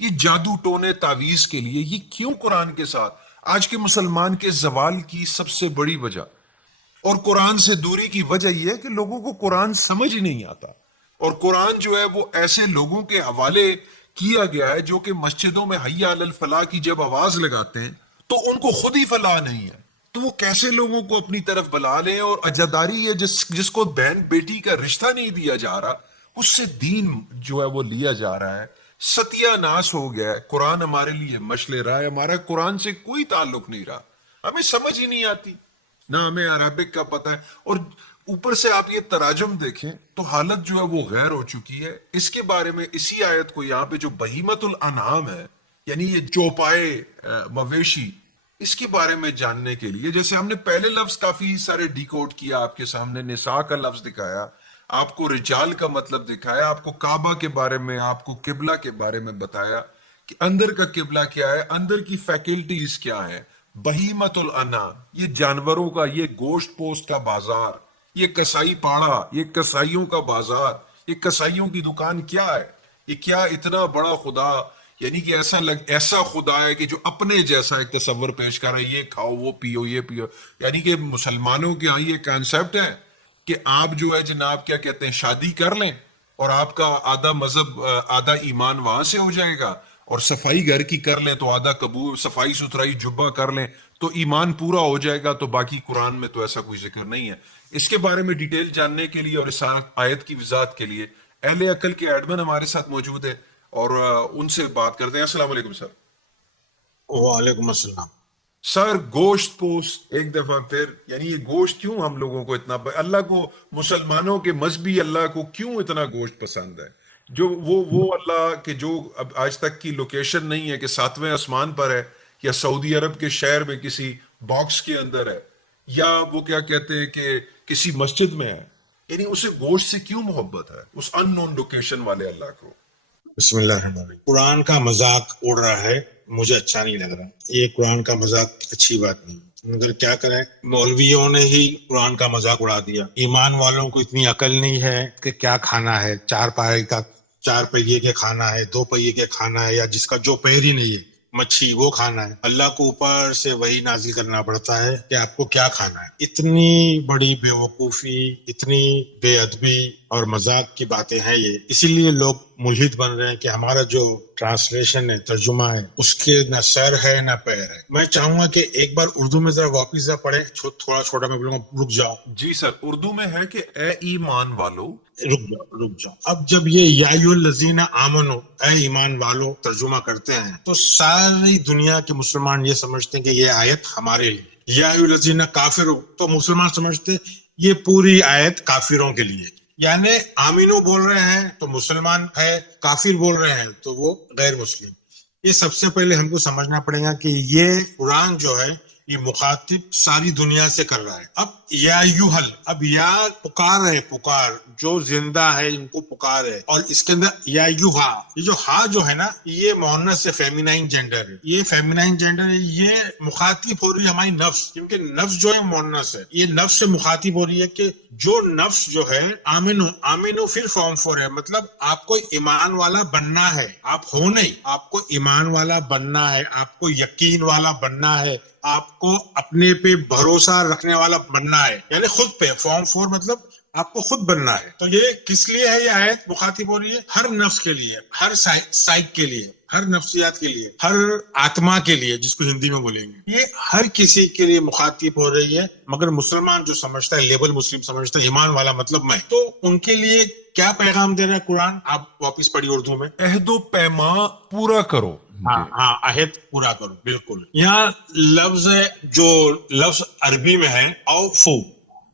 یہ جادو ٹونے تعویذ کے لیے، یہ کیوں قرآن کے ساتھ؟ آج کے مسلمان کے زوال کی سب سے بڑی وجہ اور قرآن سے دوری کی وجہ یہ ہے کہ لوگوں کو قرآن سمجھ ہی نہیں آتا، اور قرآن جو ہے وہ ایسے لوگوں کے حوالے کیا گیا ہے جو کہ مسجدوں میں حی علی الفلاح کی جب آواز لگاتے ہیں تو ان کو خود ہی فلاح نہیں ہے، تو وہ کیسے لوگوں کو اپنی طرف بلا لیں؟ اور عزاداری ہے جس کو بہن بیٹی کا رشتہ نہیں دیا جا رہا، اس سے دین جو ہے وہ لیا جا رہا ہے، ستیہ ناس ہو گیا ہے۔ قرآن ہمارے لیے مشل راہ ہے، ہمارا قرآن سے کوئی تعلق نہیں رہا، ہمیں سمجھ ہی نہیں آتی، نہ ہمیں عربک کا پتہ ہے، اور اوپر سے آپ یہ تراجم دیکھیں تو حالت جو ہے وہ غیر ہو چکی ہے۔ اس کے بارے میں اسی آیت کو یہاں پہ جو بہیمت الانعام ہے، یعنی یہ چوپائے مویشی، اس کے بارے میں جاننے کے لیے، جیسے ہم نے پہلے لفظ کافی سارے ڈیکوڈ کیا، آپ کے سامنے نساء کا لفظ دکھایا، آپ کو رجال کا مطلب دکھایا، آپ کو کعبہ کے بارے میں، آپ کو قبلہ کے بارے میں بتایا کہ اندر کا قبلہ کیا ہے، اندر کی فیکلٹیز کیا ہے۔ بہیمت الانعام، یہ جانوروں کا، یہ گوشت پوست کا بازار، یہ کسائی پاڑا، یہ کسائیوں کا بازار، یہ کسائیوں کی دکان کیا ہے؟ یہ کیا اتنا بڑا خدا، یعنی کہ ایسا خدا ہے کہ جو اپنے جیسا ایک تصور پیش کر رہا ہے، یہ کھاؤ، وہ پیو، یہ پیو، یعنی کہ مسلمانوں کے ہاں یہ کانسیپٹ ہے کہ آپ جو ہے جناب کیا کہتے ہیں شادی کر لیں اور آپ کا آدھا مذہب آدھا ایمان وہاں سے ہو جائے گا، اور صفائی گھر کی کر لیں تو آدھا قبول، صفائی ستھرائی جبہ کر لیں تو ایمان پورا ہو جائے گا، تو باقی قرآن میں تو ایسا کوئی ذکر نہیں ہے۔ اس کے بارے میں ڈیٹیل جاننے کے لیے اور اس آیت کی وضاحت کے لیے اہل عقل کے ایڈمن ہمارے ساتھ موجود ہے، اور ان سے بات کرتے ہیں۔ السلام علیکم سر۔ وعلیکم السلام۔ سر گوشت پوست ایک دفعہ پھر، یعنی یہ گوشت کیوں ہم لوگوں کو اتنا، اللہ کو، مسلمانوں کے مذہبی اللہ کو کیوں اتنا گوشت پسند ہے؟ جو وہ اللہ کہ جو اب آج تک کی لوکیشن نہیں ہے کہ 7ویں آسمان پر ہے، یا سعودی عرب کے شہر میں کسی باکس کے اندر ہے، یا وہ کیا کہتے ہیں کہ کسی مسجد میں ہے، یعنی اسے گوشت سے کیوں محبت ہے اس ان نون لوکیشن والے اللہ کو؟ بسم اللہ الرحمن الرحیم۔ قرآن کا مذاق اڑ رہا ہے، مجھے اچھا نہیں لگ رہا، یہ قرآن کا مذاق اچھی بات نہیں، مگر کیا کریں، مولویوں نے ہی قرآن کا مذاق اڑا دیا۔ ایمان والوں کو اتنی عقل نہیں ہے کہ کیا کھانا ہے، چار پہیے کے کھانا ہے، 2 پہیے کے کھانا ہے، یا جس کا جو پیر ہی نہیں ہے مچھی وہ کھانا ہے۔ اللہ کو اوپر سے وہی نازل کرنا پڑتا ہے کہ آپ کو کیا کھانا ہے۔ اتنی بڑی بے وقوفی، اتنی بے ادبی اور مذاق کی باتیں ہیں یہ، اسی لیے لوگ ملحد بن رہے ہیں کہ ہمارا جو ٹرانسلیشن ہے، ترجمہ ہے، اس کے نہ سر ہے نہ پیر ہے۔ میں چاہوں گا کہ ایک بار اردو میں ذرا واپس ذرا پڑھیں، تھوڑا چھوٹا، میں بولوں گا رک جاؤ۔ جی سر، اردو میں ہے کہ اے ایمان والو، رک جاؤ۔ اب جب یہ یا ایھا الذین آمنو، اے ایمان والو ترجمہ کرتے ہیں تو ساری دنیا کے مسلمان یہ سمجھتے ہیں کہ یہ آیت ہمارے لیے، یا ایھا الذین کافروا تو مسلمان سمجھتے ہیں یہ پوری آیت کافروں کے لیے، یعنی آمینو بول رہے ہیں تو مسلمان ہے، کافر بول رہے ہیں تو وہ غیر مسلم۔ یہ سب سے پہلے ہم کو سمجھنا پڑے گا کہ یہ قرآن جو ہے یہ مخاطب ساری دنیا سے کر رہا ہے۔ اب یا یوہل، اب یا پکار ہے، پکار جو زندہ ہے ان کو پکار ہے، اور اس کے اندر یا یوہا، یہ جو ہا جو ہے نا یہ مؤنث سے فیمینائن جینڈر ہے، یہ فیمینائن جینڈر ہے، یہ مخاطب ہو رہی ہے ہماری نفس، کیونکہ نفس جو ہے مؤنث ہے، یہ نفس سے مخاطب ہو رہی ہے کہ جو نفس جو ہے آمینو پھر فارم 4 ہے، مطلب آپ کو ایمان والا بننا ہے، آپ ہو نہیں، آپ کو ایمان والا بننا ہے، آپ کو یقین والا بننا ہے، آپ کو اپنے پہ بھروسہ رکھنے والا بننا ہے، یعنی خود پہ، فارم 4 مطلب آپ کو خود بننا ہے۔ تو یہ کس لیے ہے؟ یہ آیت مخاطب ہو رہی ہے ہر نفس کے لیے، ہر سائیک کے لیے، ہر نفسیات کے لیے، ہر آتما کے لیے، جس کو ہندی میں بولیں گے، یہ ہر کسی کے لیے مخاطب ہو رہی ہے۔ مگر مسلمان جو سمجھتا ہے، لیبل مسلم سمجھتا ہے ایمان والا مطلب میں، تو ان کے لیے کیا پیغام دے رہا ہے قرآن؟ آپ واپس پڑھی اردو میں، عہد و پیما پورا کرو۔ ہاں عہد پورا کرو، بالکل۔ یہاں لفظ ہے، جو لفظ عربی میں ہے اوفو،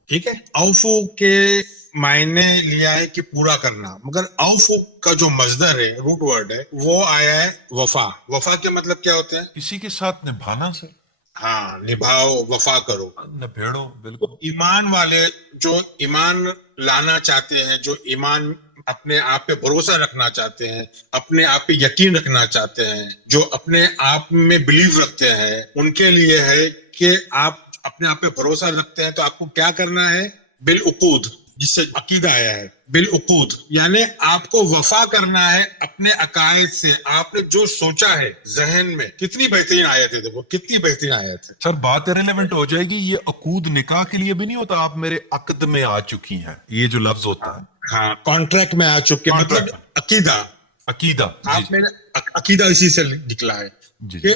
ٹھیک ہے، اوفو کے معنی لیا ہے کہ پورا کرنا، مگر اوفو کا جو مصدر ہے، روٹ ورڈ ہے، وہ آیا ہے وفا۔ وفا کے مطلب کیا ہوتے ہیں؟ کسی کے ساتھ نبھانا سر، ہاں، نبھاؤ، وفا کرو۔ نبھیڑو، بالکل۔ ایمان والے جو ایمان لانا چاہتے ہیں، جو ایمان اپنے آپ پہ بھروسہ رکھنا چاہتے ہیں، اپنے آپ پہ یقین رکھنا چاہتے ہیں، جو اپنے آپ میں بلیو رکھتے ہیں، ان کے لیے ہے کہ آپ اپنے آپ پہ بھروسہ رکھتے ہیں تو آپ کو کیا کرنا ہے؟ بالعقود، جس سے عقیدہ آیا ہے، بالعقود، یعنی آپ کو وفا کرنا ہے اپنے عقائد سے. آپ نے جو سوچا ہے ذہن میں. کتنی بہترین آیت ہے، دیکھو کتنی بہترین آیت ہے. سر بات ریلیونٹ ہو جائے گی. یہ عقود نکاح کے لیے بھی نہیں ہوتا، آپ میرے عقد میں آ چکی ہیں، یہ جو لفظ ہوتا ہے ہاں، کانٹریکٹ میں آ چکے، مطلب Contract. عقیدہ. عقیدہ. جی آپ میرے عقیدہ اسی سے نکلا ہے جی کہ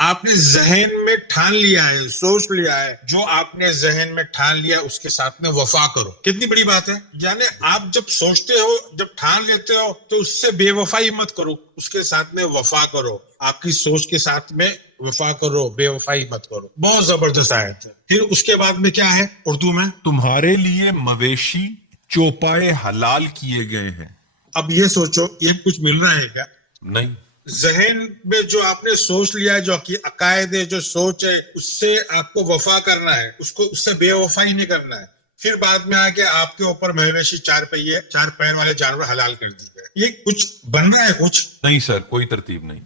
آپ نے ذہن میں ٹھان لیا ہے، سوچ لیا ہے، جو آپ نے ذہن میں ٹھان لیا اس کے ساتھ میں وفا کرو. کتنی بڑی بات ہے. یعنی آپ جب سوچتے ہو، جب ٹھان لیتے ہو، تو اس سے بے وفائی مت کرو، اس کے ساتھ میں وفا کرو. آپ کی سوچ کے ساتھ میں وفا کرو، بے وفائی مت کرو. بہت زبردست آیت ہے. پھر اس کے بعد میں کیا ہے اردو میں؟ تمہارے لیے مویشی چوپائے حلال کیے گئے ہیں. اب یہ سوچو، یہ کچھ مل رہا ہے کیا؟ نہیں. ذہن میں جو آپ نے سوچ لیا ہے، جو عقائد ہے، جو سوچ ہے، اس سے آپ کو وفا کرنا ہے، اس سے بے وفائی نہیں کرنا ہے. پھر بعد میں آ کے آپ کے اوپر مویشی چار پیر والے جانور حلال کر دیے گئے. یہ کچھ بن رہا ہے کچھ؟ نہیں سر، کوئی ترتیب نہیں.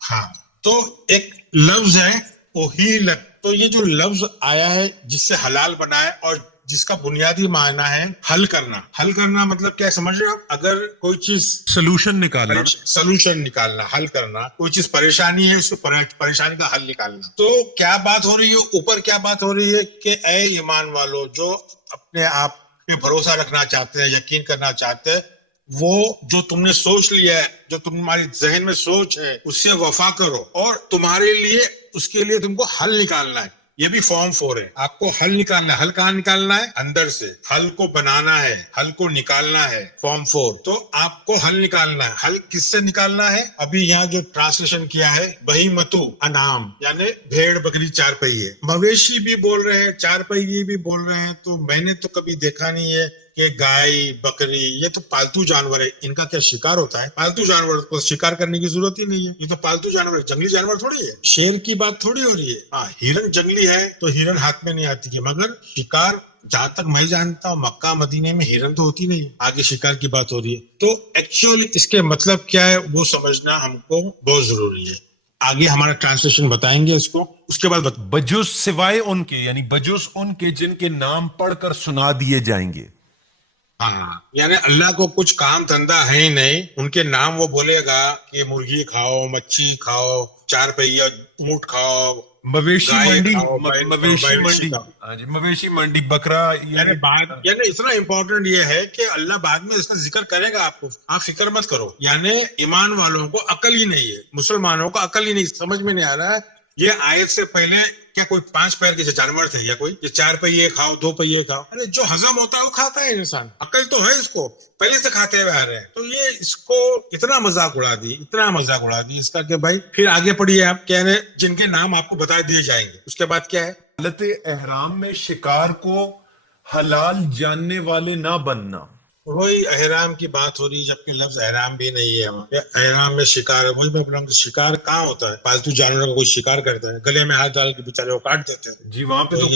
ہاں، تو ایک لفظ ہے اوہیل. تو یہ جو لفظ آیا ہے جس سے حلال بنا ہے، اور جس کا بنیادی معنی ہے حل کرنا. حل کرنا مطلب کیا سمجھ رہے آپ؟ اگر کوئی چیز سلوشن نکالنا. سلوشن نکالنا، حل کرنا. کوئی چیز پریشانی ہے، اس کو پریشانی کا حل نکالنا. تو کیا بات ہو رہی ہے اوپر؟ کیا بات ہو رہی ہے کہ اے ایمان والو، جو اپنے آپ پہ بھروسہ رکھنا چاہتے ہیں، یقین کرنا چاہتے ہیں، وہ جو تم نے سوچ لیا ہے، جو تمہاری ذہن میں سوچ ہے، اس سے وفا کرو. اور تمہارے لیے، اس کے لیے تم کو حل نکالنا ہے. یہ بھی فارم 4 ہے. آپ کو حل نکالنا ہے. حل کہاں نکالنا ہے؟ اندر سے. حل کو بنانا ہے، حل کو نکالنا ہے. فارم 4. تو آپ کو حل نکالنا ہے. حل کس سے نکالنا ہے؟ ابھی یہاں جو ٹرانسلیشن کیا ہے، بہیمتو انعام، یعنی بھیڑ بکری چار پہیے. مویشی بھی بول رہے ہیں، چار پہیے بھی بول رہے ہیں. تو میں نے تو کبھی دیکھا نہیں ہے کہ گائے بکری، یہ تو پالتو جانور ہے. ان کا کیا شکار ہوتا ہے؟ پالتو جانور کو شکار کرنے کی ضرورت ہی نہیں ہے. یہ تو پالتو جانور ہے، جنگلی جانور تھوڑی ہے. شیر کی بات تھوڑی ہو رہی ہے. ہاں، ہرن جنگلی ہے تو ہرن ہاتھ میں نہیں آتی ہے، مگر شکار جہاں تک میں جانتا ہوں مکہ مدینے میں ہرن تو ہوتی نہیں. آگے شکار کی بات ہو رہی ہے. تو ایکچولی اس کے مطلب کیا ہے وہ سمجھنا ہم کو بہت ضروری ہے. آگے ہمارا ٹرانسلیشن بتائیں گے اس کو، اس کے بعد بجز سوائے ان کے، یعنی بجز ان کے جن کے نام پڑھ کر سنا دیے جائیں گے. ہاں، یعنی اللہ کو کچھ کام دھندا ہے ہی نہیں. ان کے نام وہ بولے گا کہ مرغی کھاؤ، مچھی کھاؤ، چار پہیا اونٹ کھاؤ، مویشی گائے منڈی. کھاؤ، مویشی منڈی. کھاؤ. ہاں جی، مویشی منڈی، بکرا. یعنی اتنا امپورٹنٹ یہ ہے کہ اللہ بعد میں اس کا ذکر کرے گا آپ کو. آپ فکر مت کرو. یعنی ایمان والوں کو عقل ہی نہیں ہے، مسلمانوں کو عقل ہی نہیں، سمجھ میں نہیں آ رہا ہے. یہ آیت سے پہلے کیا کوئی 5 پیر کے جانور تھے، یا کوئی یہ 4 پہیے کھاؤ، 2 پہیے کھاؤ؟ ارے جو ہضم ہوتا ہے وہ کھاتا ہے انسان. عقل تو ہے اس کو، پہلے سے کھاتے ہوئے آ رہے ہیں. تو یہ اس کو اتنا مذاق اڑا دی، اتنا مذاق اڑا دی اس کا کہ بھائی پھر آگے پڑھیے آپ. کہہ رہے جن کے نام آپ کو بتا دیے جائیں گے. اس کے بعد کیا ہے؟ حالت احرام میں شکار کو حلال جاننے والے نہ بننا. وہی احرام کی بات ہو رہی ہے، جبکہ لفظ احرام بھی نہیں ہے. احرام میں شکار ہے. وہی میں بولا ہوں کہ شکار کہاں ہوتا ہے؟ پالتو جانوروں کا کوئی شکار کرتا ہے، گلے میں ہاتھ ڈال کے بیچارے کو کاٹ دیتے ہیں. جی وہاں پہ تو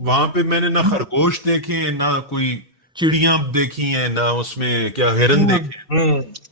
وہاں پہ میں نے نہ خرگوش دیکھے، نہ کوئی چڑیاں دیکھی ہیں، نہ اس میں کیا ہرن دیکھے.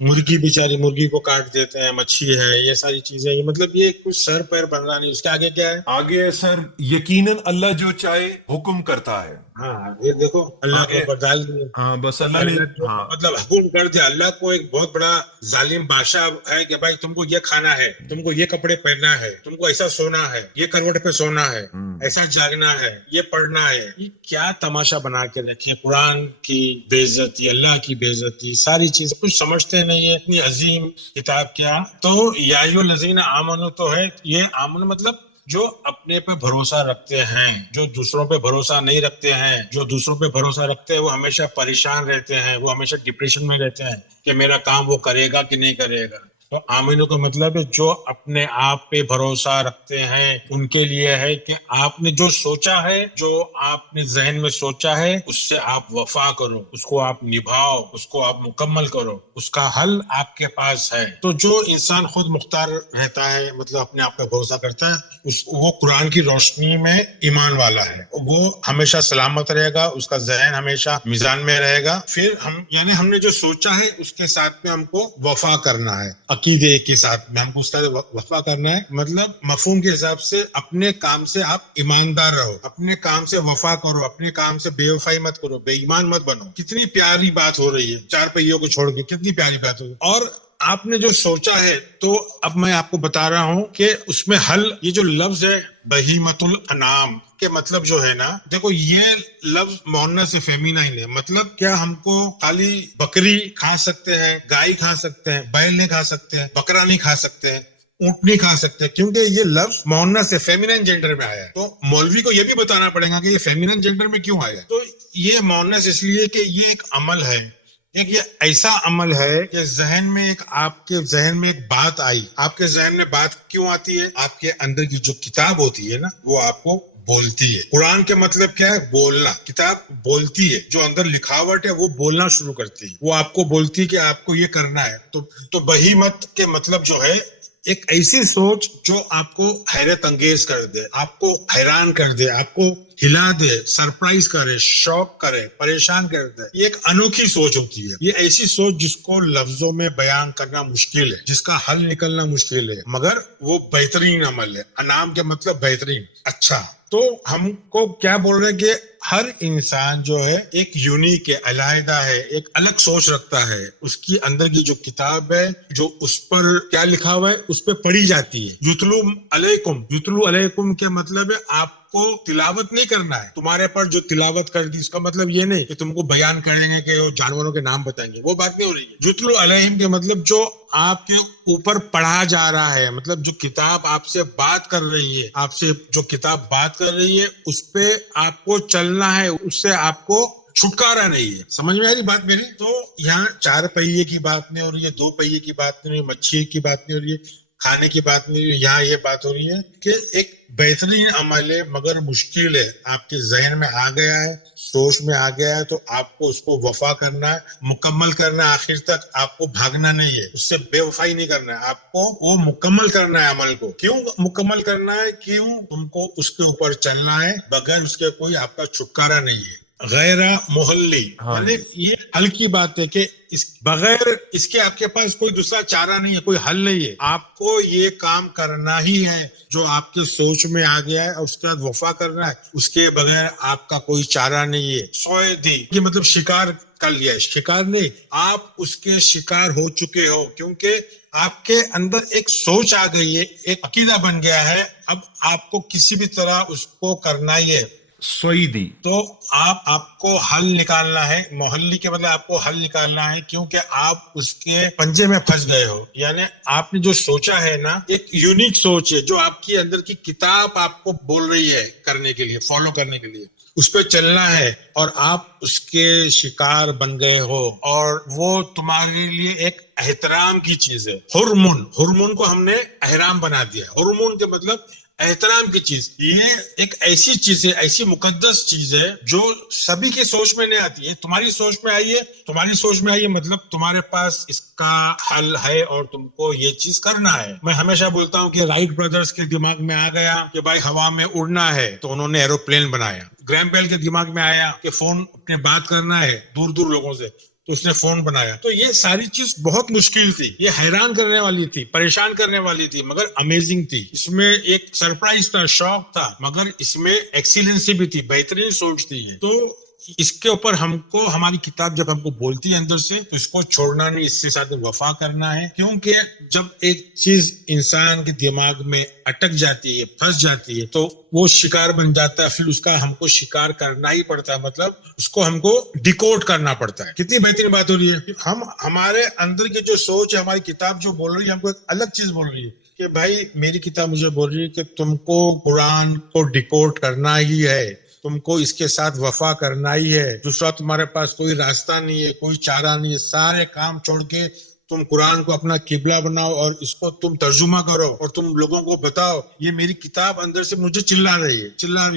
مرغی بیچاری، مرغی کو کاٹ دیتے ہیں، مچھی ہے، یہ ساری چیزیں. یہ مطلب یہ کچھ سر پیر بن رہا نہیں. اس کے آگے کیا ہے؟ آگے سر یقیناً اللہ جو چاہے حکم کرتا ہے. ہاں، یہ دیکھو اللہ کو بدال دیا. ہاں بس اللہ نے مطلب حکم کر دیا. اللہ کو ایک بہت بڑا ظالم بادشاہ ہے کہ بھائی تم کو یہ کھانا ہے، تم کو یہ کپڑے پہننا ہے، تم کو ایسا سونا ہے، یہ کروٹ پہ سونا ہے، ایسا جاگنا ہے، یہ پڑھنا ہے. یہ کیا تماشا بنا کے رکھے. قرآن کی بے عزتی، اللہ کی بے عزتی، ساری چیز کچھ سمجھتے نہیں ہے. اتنی عظیم کتاب کیا. تو یا ایھا الذین آمنوا تو ہے. یہ آمن مطلب جو اپنے پہ بھروسہ رکھتے ہیں، جو دوسروں پہ بھروسہ نہیں رکھتے ہیں. جو دوسروں پہ بھروسہ رکھتے ہیں وہ ہمیشہ پریشان رہتے ہیں، وہ ہمیشہ ڈپریشن میں رہتے ہیں کہ میرا کام وہ کرے گا کہ نہیں کرے گا. تو آمینوں کا مطلب ہے جو اپنے آپ پہ بھروسہ رکھتے ہیں، ان کے لیے ہے کہ آپ نے جو سوچا ہے، جو آپ نے ذہن میں سوچا ہے، اس سے آپ وفا کرو، اس کو آپ نبھاؤ، اس کو آپ مکمل کرو. اس کا حل آپ کے پاس ہے. تو جو انسان خود مختار رہتا ہے، مطلب اپنے آپ پہ بھروسہ کرتا ہے، وہ قرآن کی روشنی میں ایمان والا ہے. وہ ہمیشہ سلامت رہے گا، اس کا ذہن ہمیشہ میزان میں رہے گا. پھر ہم نے جو سوچا ہے اس کے ساتھ میں ہم کو وفا کرنا ہے. عقیدے کے ساتھ میں ہم کو اس کا وفا کرنا ہے. مطلب مفہوم کے حساب سے اپنے کام سے آپ ایماندار رہو, اپنے کام سے وفا کرو, اپنے کام سے بے وفائی مت کرو, بے ایمان مت بنو. کتنی پیاری بات ہو رہی ہے, چار پہیوں کو چھوڑ کے کتنی پیاری بات ہو رہی ہے. اور آپ نے جو سوچا ہے تو اب میں آپ کو بتا رہا ہوں کہ اس میں حل, یہ جو لفظ ہے بہیمۃ الانعام کے مطلب جو ہے نا, دیکھو یہ لفظ مؤنث سے فیمینائن ہے. مطلب کیا ہم کو خالی بکری کھا سکتے ہیں, گائے کھا سکتے ہیں, بیل نہیں کھا سکتے ہیں, بکرا نہیں کھا سکتے ہیں, اونٹ نہیں کھا سکتے, کیونکہ یہ لفظ مؤنث سے فیمینائن جینڈر میں آیا ہے. تو مولوی کو یہ بھی بتانا پڑے گا کہ یہ فیمینائن جینڈر میں کیوں آیا ہے. تو یہ مؤنث اس لیے کہ یہ ایک عمل ہے, ایک یہ ایسا عمل ہے کہ ذہن میں ایک آپ کے ذہن میں ایک بات آئی. آپ کے ذہن میں بات کیوں آتی ہے؟ آپ کے اندر کی جو کتاب ہوتی ہے نا وہ آپ کو بولتی ہے. قرآن کے مطلب کیا ہے؟ بولنا. کتاب بولتی ہے, جو اندر لکھاوٹ ہے وہ بولنا شروع کرتی ہے, وہ آپ کو بولتی ہے کہ آپ کو یہ کرنا ہے. تو بہیمت کے مطلب جو ہے ایک ایسی سوچ جو آپ کو حیرت انگیز کر دے, آپ کو حیران کر دے, آپ کو ہلا دے, سرپرائز کرے, شوق کرے, پریشان کر دے. یہ ایک انوکھی سوچ ہوتی ہے. یہ ایسی سوچ جس کو لفظوں میں بیان کرنا مشکل ہے, جس کا حل نکلنا مشکل ہے, مگر وہ بہترین عمل ہے. انعام کے مطلب بہترین, اچھا. تو ہم کو کیا بول رہے ہیں کہ ہر انسان جو ہے ایک یونیک ہے, علیحدہ ہے, ایک الگ سوچ رکھتا ہے. اس کی اندر کی جو کتاب ہے, جو اس پر کیا لکھا ہوا ہے اس پہ پڑھی جاتی ہے. یتلو علیکم, یتلو علیکم کے مطلب ہے آپ کو تلاوت نہیں کرنا ہے. تمہارے پر جو تلاوت کر دی اس کا مطلب یہ نہیں کہ تم کو بیان کریں گے کہ وہ جانوروں کے نام بتائیں گے, وہ بات نہیں ہو رہی ہے. یتلو علیہم کے مطلب جو آپ کے اوپر پڑھا جا رہا ہے, مطلب جو کتاب آپ سے بات کر رہی ہے, آپ سے جو کتاب بات کر رہی ہے اس پہ آپ کو چلنا ہے, اس سے آپ کو چھٹکارا نہیں ہے. سمجھ میں آ رہی بات میری؟ تو یہاں چار پہیے کی بات نہیں ہو رہی ہے, دو پہیے کی بات نہیں ہو رہی ہے, مچھی کی بات نہیں ہو رہی ہے, کھانے کی بات نہیں ہو رہی ہے. یہاں یہ بات ہو رہی ہے کہ ایک بہترین عمل ہے مگر مشکل ہے, آپ کے ذہن میں آ گیا ہے, سوچ میں آ گیا ہے, تو آپ کو اس کو وفا کرنا ہے, مکمل کرنا ہے آخر تک. آپ کو بھاگنا نہیں ہے, اس سے بے وفائی نہیں کرنا ہے, آپ کو وہ مکمل کرنا ہے عمل کو. کیوں مکمل کرنا ہے؟ کیوں تم کو اس کے اوپر چلنا ہے, بغیر اس کے کوئی آپ کا چھٹکارا نہیں ہے. غیر محلی, یعنی یہ حل کی بات ہے کہ اس بغیر اس کے آپ کے پاس کوئی دوسرا چارہ نہیں ہے, کوئی حل نہیں ہے. آپ کو یہ کام کرنا ہی ہے جو آپ کے سوچ میں آ گیا ہے, اور اس کے بعد وفا کرنا ہے. اس کے بغیر آپ کا کوئی چارہ نہیں ہے. سوئدی یہ مطلب شکار کر لیا ہے, شکار نہیں, آپ اس کے شکار ہو چکے ہو, کیونکہ آپ کے اندر ایک سوچ آ گئی ہے, ایک عقیدہ بن گیا ہے. اب آپ کو کسی بھی طرح اس کو کرنا ہی ہے. سوئدی. تو آپ کو حل نکالنا ہے. محلی کے مطلب آپ کو حل نکالنا ہے, کیونکہ آپ اس کے پنجے میں پھنس گئے ہو. یعنی آپ نے جو سوچا ہے نا, ایک یونیک سوچ ہے جو آپ کی اندر کی کتاب آپ کو بول رہی ہے کرنے کے لیے, فالو کرنے کے لیے, اس پہ چلنا ہے, اور آپ اس کے شکار بن گئے ہو, اور وہ تمہارے لیے ایک احترام کی چیز ہے. حرمن کو ہم نے احرام بنا دیا. حرمن کے مطلب احترام کی چیز. یہ ایک ایسی چیز ہے, ایسی مقدس چیز ہے جو سبھی کی سوچ میں نہیں آتی ہے. تمہاری سوچ میں آئی ہے, تمہاری سوچ میں آئی ہے, مطلب تمہارے پاس اس کا حل ہے اور تم کو یہ چیز کرنا ہے. میں ہمیشہ بولتا ہوں کہ رائٹ بردرز کے دماغ میں آ گیا کہ بھائی ہوا میں اڑنا ہے, تو انہوں نے ایروپلین بنایا. گرہم بیل کے دماغ میں آیا کہ فون اپنے بات کرنا ہے دور دور لوگوں سے, تو اس نے فون بنایا. تو یہ ساری چیز بہت مشکل تھی, یہ حیران کرنے والی تھی, پریشان کرنے والی تھی, مگر امیزنگ تھی. اس میں ایک سرپرائز تھا, شوق تھا, مگر اس میں ایکسیلنسی بھی تھی, بہترین سوچ تھی. تو اس کے اوپر ہم کو ہماری کتاب جب ہم کو بولتی ہے اندر سے, تو اس کو چھوڑنا نہیں, اس سے ساتھ وفا کرنا ہے. کیونکہ جب ایک چیز انسان کے دماغ میں اٹک جاتی ہے, پھنس جاتی ہے, تو وہ شکار بن جاتا ہے. پھر اس کا ہم کو شکار کرنا ہی پڑتا ہے, مطلب اس کو ہم کو ڈیکوڈ کرنا پڑتا ہے. کتنی بہترین بات ہو رہی ہے. ہم ہمارے اندر کی جو سوچ ہے, ہماری کتاب جو بول رہی ہے, ہم کو ایک الگ چیز بول رہی ہے کہ بھائی میری کتاب مجھے بول رہی ہے کہ تم کو قرآن کو ڈیکوڈ کرنا ہی ہے, تم کو اس کے ساتھ وفا کرنا ہی ہے. دوسرا تمہارے پاس کوئی راستہ نہیں ہے, کوئی چارہ نہیں ہے. سارے کام چھوڑ کے تم قرآن کو اپنا قبلہ بناؤ, اور اس کو تم ترجمہ کرو, اور تم لوگوں کو بتاؤ یہ میری کتاب اندر سے مجھے چلا رہی ہے, چلا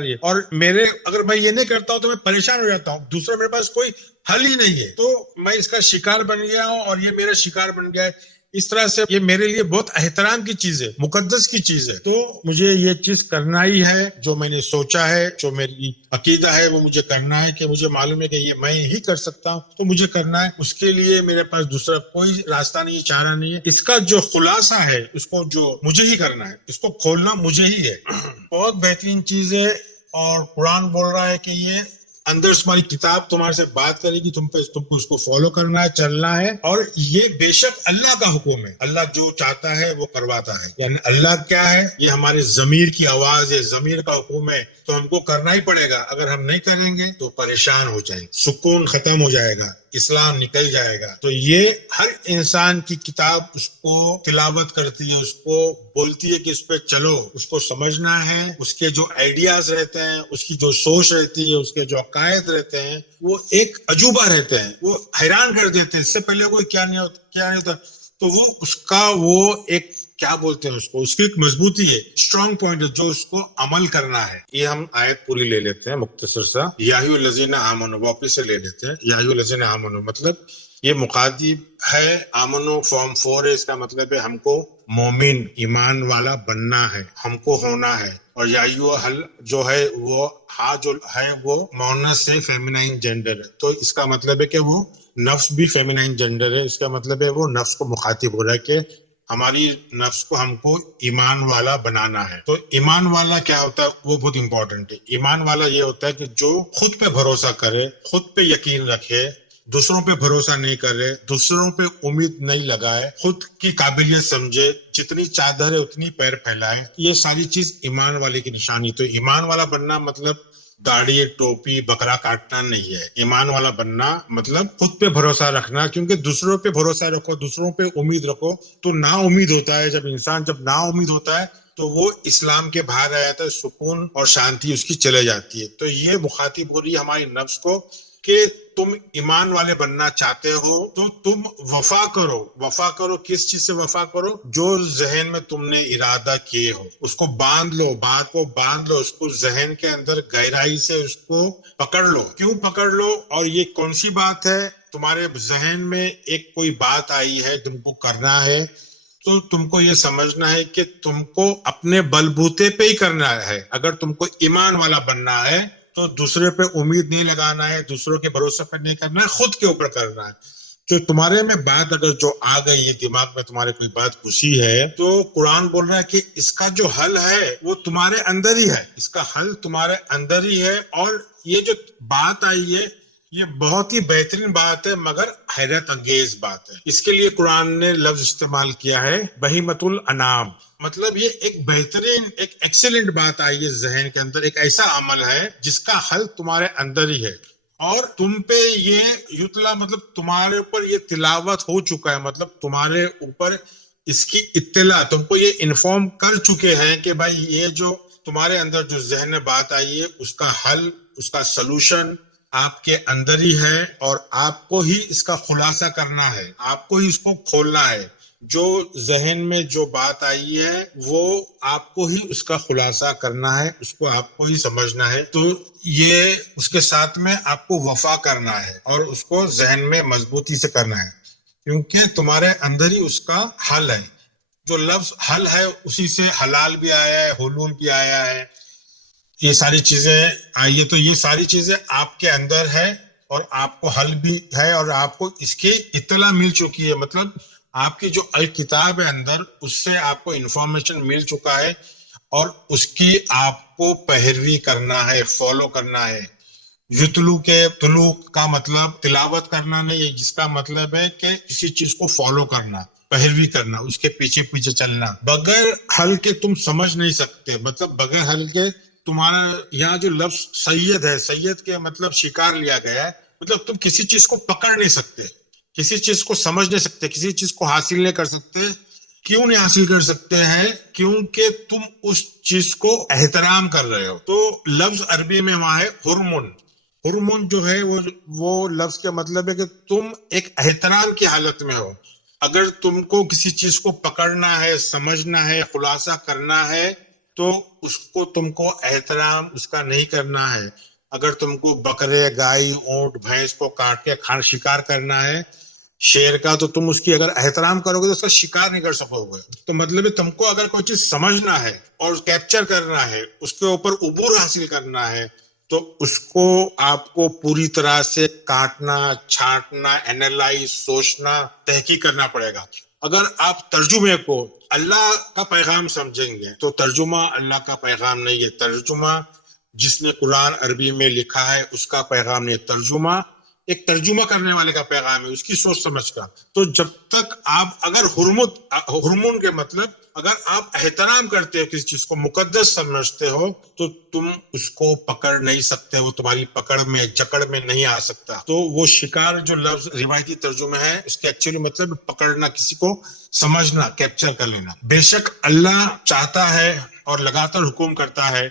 رہی ہے. اور میرے اگر میں یہ نہیں کرتا ہوں تو میں پریشان ہو جاتا ہوں. دوسرا میرے پاس کوئی حل ہی نہیں ہے, تو میں اس کا شکار بن گیا ہوں, اور یہ میرا شکار بن گیا ہے. اس طرح سے یہ میرے لیے بہت احترام کی چیز ہے, مقدس کی چیز ہے. تو مجھے یہ چیز کرنا ہی ہے, جو میں نے سوچا ہے, جو میری عقیدہ ہے, وہ مجھے کرنا ہے, کہ مجھے معلوم ہے کہ یہ میں ہی کر سکتا ہوں, تو مجھے کرنا ہے. اس کے لیے میرے پاس دوسرا کوئی راستہ نہیں ہے, چارہ نہیں ہے. اس کا جو خلاصہ ہے, اس کو جو مجھے ہی کرنا ہے, اس کو کھولنا مجھے ہی ہے. بہت بہترین چیز ہے. اور قرآن بول رہا ہے کہ یہ اندر تمہاری کتاب تمہارے سے بات کرے گی, تم کو اس کو فالو کرنا ہے, چلنا ہے. اور یہ بے شک اللہ کا حکم ہے, اللہ جو چاہتا ہے وہ کرواتا ہے. یعنی اللہ کیا ہے, یہ ہمارے ضمیر کی آواز ہے, ضمیر کا حکم ہے, تو ہم کو کرنا ہی پڑے گا. اگر ہم نہیں کریں گے تو پریشان ہو جائیں گے, سکون ختم ہو جائے گا, اسلام نکل جائے گا. تو یہ ہر انسان کی کتاب اس کو تلاوت کرتی ہے, اس کو بولتی ہے کہ اس پہ چلو, اس کو سمجھنا ہے. اس کے جو آئیڈیاز رہتے ہیں, اس کی جو سوچ رہتی ہے, اس کے جو عقائد رہتے ہیں, وہ ایک عجوبہ رہتے ہیں, وہ حیران کر دیتے ہیں. اس سے پہلے کوئی کیا نہیں ہوتا. تو وہ اس کا وہ ایک کیا بولتے ہیں اس کی ایک مضبوطی ہے, اسٹرانگ پوائنٹ ہے, جو اس کو عمل کرنا ہے. یہ ہم آیت پوری لے لیتے ہیں مختصر سا. یا ایھا الذین آمنوا, واپس سے لے لیتے ہیں. یا ایھا الذین آمنوا مطلب یہ مخاطب ہے, آمنو فارم 4 ہے, اس کا مطلب ہے ہم کو مومن ایمان والا بننا ہے, ہم کو ہونا ہے. اور یا حل جو ہے وہ ہا جو ہے وہ مؤنث سے فیمینائن جینڈر ہے, تو اس کا مطلب ہے کہ وہ نفس بھی فیمینائن جینڈر ہے. اس کا مطلب ہے وہ نفس کو مخاطب ہو رہا ہے کہ ہماری نفس کو ہم کو ایمان والا بنانا ہے. تو ایمان والا کیا ہوتا ہے, وہ بہت امپورٹنٹ ہے. ایمان والا یہ ہوتا ہے کہ جو خود پہ بھروسہ کرے, خود پہ یقین رکھے, دوسروں پہ بھروسہ نہیں کرے, دوسروں پہ امید نہیں لگائے, خود کی قابلیت سمجھے, جتنی چادر ہے اتنی پیر پھیلائے. یہ ساری چیز ایمان والے کی نشانی. تو ایمان والا بننا مطلب داڑھی, ٹوپی, بکرا کاٹنا نہیں ہے. ایمان والا بننا مطلب خود پہ بھروسہ رکھنا, کیونکہ دوسروں پہ بھروسہ رکھو, دوسروں پہ امید رکھو تو نا امید ہوتا ہے. جب انسان نا امید ہوتا ہے تو وہ اسلام کے باہر آ جاتا ہے, سکون اور شانتی اس کی چلے جاتی ہے. تو یہ مخاطب ہو رہی ہے ہماری نفس کو کہ تم ایمان والے بننا چاہتے ہو تو تم وفا کرو. وفا کرو کس چیز سے وفا کرو, جو ذہن میں تم نے ارادہ کیے ہو اس کو باندھ لو, بات کو باندھ لو, اس کو ذہن کے اندر گہرائی سے اس کو پکڑ لو. کیوں پکڑ لو, اور یہ کون سی بات ہے, تمہارے ذہن میں ایک کوئی بات آئی ہے, تم کو کرنا ہے, تو تم کو یہ سمجھنا ہے کہ تم کو اپنے بلبوتے پہ ہی کرنا ہے. اگر تم کو ایمان والا بننا ہے تو دوسرے پہ امید نہیں لگانا ہے, دوسروں کے بھروسے پہ نہیں کرنا ہے, خود کے اوپر کرنا ہے. جو تمہارے میں بات اگر جو آ گئی, یہ دماغ میں تمہارے کوئی بات گھسی ہے, تو قرآن بول رہا ہے کہ اس کا جو حل ہے وہ تمہارے اندر ہی ہے. اس کا حل تمہارے اندر ہی ہے. اور یہ جو بات آئی ہے یہ بہت ہی بہترین بات ہے, مگر حیرت انگیز بات ہے. اس کے لیے قرآن نے لفظ استعمال کیا ہے بہیمۃ الانام. مطلب یہ ایک بہترین, ایک ایکسیلنٹ بات آئی ہے ذہن کے اندر. ایک ایسا عمل ہے جس کا حل تمہارے اندر ہی ہے, اور تم پہ یہ یتلا مطلب تمہارے اوپر یہ تلاوت ہو چکا ہے, مطلب تمہارے اوپر اس کی اطلاع, تم کو یہ انفارم کر چکے ہیں کہ بھائی یہ جو تمہارے اندر جو ذہن میں بات آئی ہے اس کا حل, اس کا سلوشن آپ کے اندر ہی ہے, اور آپ کو ہی اس کا خلاصہ کرنا ہے, آپ کو ہی اس کو کھولنا ہے. جو ذہن میں جو بات آئی ہے وہ آپ کو ہی اس کا خلاصہ کرنا ہے, اس کو آپ کو ہی سمجھنا ہے. تو یہ اس کے ساتھ میں آپ کو وفا کرنا ہے, اور اس کو ذہن میں مضبوطی سے کرنا ہے, کیونکہ تمہارے اندر ہی اس کا حل ہے. جو لفظ حل ہے اسی سے حلال بھی آیا ہے, حلول بھی آیا ہے, یہ ساری چیزیں آئی ہے. تو یہ ساری چیزیں آپ کے اندر ہے, اور آپ کو حل بھی ہے, اور آپ کو اس کی اطلاع مل چکی ہے. مطلب آپ کی جو الکتاب ہے اندر, اس سے آپ کو انفارمیشن مل چکا ہے, اور اس کی آپ کو پیروی کرنا ہے, فالو کرنا ہے. یتلو کے طلوع کا مطلب تلاوت کرنا نہیں, جس کا مطلب ہے کہ کسی چیز کو فالو کرنا, پیروی کرنا, اس کے پیچھے پیچھے چلنا. بغیر حل کے تم سمجھ نہیں سکتے. مطلب بغیر حل کے تمہارا یہاں جو لفظ سید ہے, سید کے مطلب شکار لیا گیا ہے, مطلب تم کسی چیز کو پکڑ نہیں سکتے, کسی چیز کو سمجھ نہیں سکتے, کسی چیز کو حاصل نہیں کر سکتے. کیوں نہیں حاصل کر سکتے ہیں, کیونکہ تم اس چیز کو احترام کر رہے ہو. تو لفظ عربی میں وہاں ہے حرمن. حرمن جو ہے وہ لفظ کا مطلب ہے کہ تم ایک احترام کی حالت میں ہو. اگر تم کو کسی چیز کو پکڑنا ہے, سمجھنا ہے, خلاصہ کرنا ہے, تو اس کو تم کو احترام اس کا نہیں کرنا ہے. اگر تم کو بکرے, گائے, اونٹ, بھینس کو کاٹ کے شکار کرنا ہے, شیر کا تو تم اس کی اگر احترام کرو گے تو اس کا شکار نہیں کر سکو گے. تو مطلب ہے تم کو اگر کوئی چیز سمجھنا ہے اور کیپچر کرنا ہے, اس کے اوپر عبور حاصل کرنا ہے, تو اس کو آپ کو پوری طرح سے کاٹنا, چھانٹنا, اینالائز, سوچنا, تحقیق کرنا پڑے گا. اگر آپ ترجمے کو اللہ کا پیغام سمجھیں گے تو ترجمہ اللہ کا پیغام نہیں ہے. ترجمہ جس نے قرآن عربی میں لکھا ہے اس کا پیغام نہیں. ترجمہ ایک ترجمہ کرنے والے کا پیغام ہے, اس کی سوچ سمجھ کا. تو جب تک آپ اگر حرمون کے مطلب اگر آپ احترام کرتے ہو کسی چیز کو, مقدس سمجھتے ہو, تو تم اس کو پکڑ نہیں سکتے, وہ تمہاری پکڑ میں جکڑ میں نہیں آ سکتا. تو وہ شکار جو لفظ روایتی ترجمہ ہے اس کے ایکچولی مطلب پکڑنا, کسی کو سمجھنا, کیپچر کر لینا. بے شک اللہ چاہتا ہے اور لگاتار حکم کرتا ہے,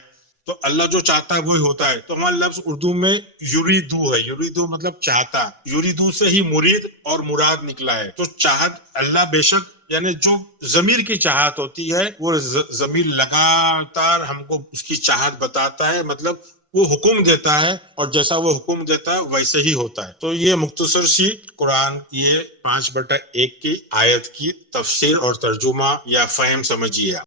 تو اللہ جو چاہتا ہے وہی ہوتا ہے. تو ہمارا لفظ اردو میں یریدو ہے, یریدو مطلب چاہتا, یریدو سے ہی مرید اور مراد نکلا ہے. تو چاہت اللہ بے شک یعنی جو ضمیر کی چاہت ہوتی ہے, وہ ضمیر لگاتار ہم کو اس کی چاہت بتاتا ہے, مطلب وہ حکم دیتا ہے اور جیسا وہ حکم دیتا ہے ویسے ہی ہوتا ہے. تو یہ مختصر سی قرآن یہ 5/1 کی آیت کی تفسیر اور ترجمہ یا فہم سمجھیے.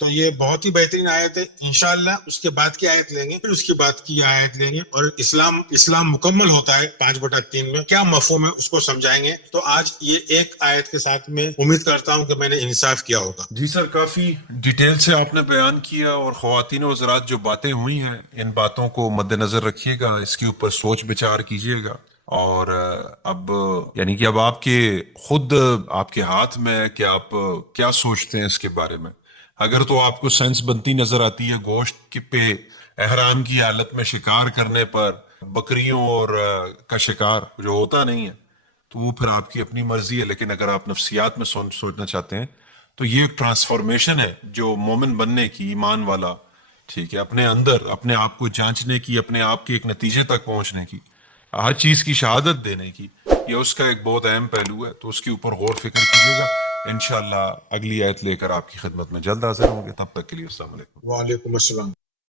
تو یہ بہت ہی بہترین آیت ہے. انشاءاللہ اس کے بعد کی آیت لیں گے, پھر اس کے بعد کی آیت لیں گے, اور اسلام مکمل ہوتا ہے 5/3 میں, کیا مفہوم ہے اس کو سمجھائیں گے. تو آج یہ ایک آیت کے ساتھ میں امید کرتا ہوں کہ میں نے انصاف کیا ہوگا. جی سر, کافی ڈیٹیل سے آپ نے بیان کیا, اور خواتین و حضرات جو باتیں ہوئی ہیں ان باتوں کو مد نظر رکھیے گا, اس کے اوپر سوچ بچار کیجیے گا. اور اب یعنی کہ اب آپ کے خود آپ کے ہاتھ میں ہے کہ آپ کیا سوچتے ہیں اس کے بارے میں. اگر تو آپ کو سینس بنتی نظر آتی ہے گوشت کے پہ احرام کی حالت میں شکار کرنے پر, بکریوں اور کا شکار جو ہوتا نہیں ہے, تو وہ پھر آپ کی اپنی مرضی ہے. لیکن اگر آپ نفسیات میں سوچنا چاہتے ہیں تو یہ ایک ٹرانسفارمیشن ہے جو مومن بننے کی, ایمان والا, ٹھیک ہے, اپنے اندر اپنے آپ کو جانچنے کی, اپنے آپ کے ایک نتیجے تک پہنچنے کی, ہر چیز کی شہادت دینے کی, یہ اس کا ایک بہت اہم پہلو ہے. تو اس کے اوپر غور فکر کیجیے گا. انشاءاللہ اگلی آیت لے کر آپ کی خدمت میں جلد حاضر ہوں گے. تب تک کے لیے السلام علیکم. وعلیکم السلام.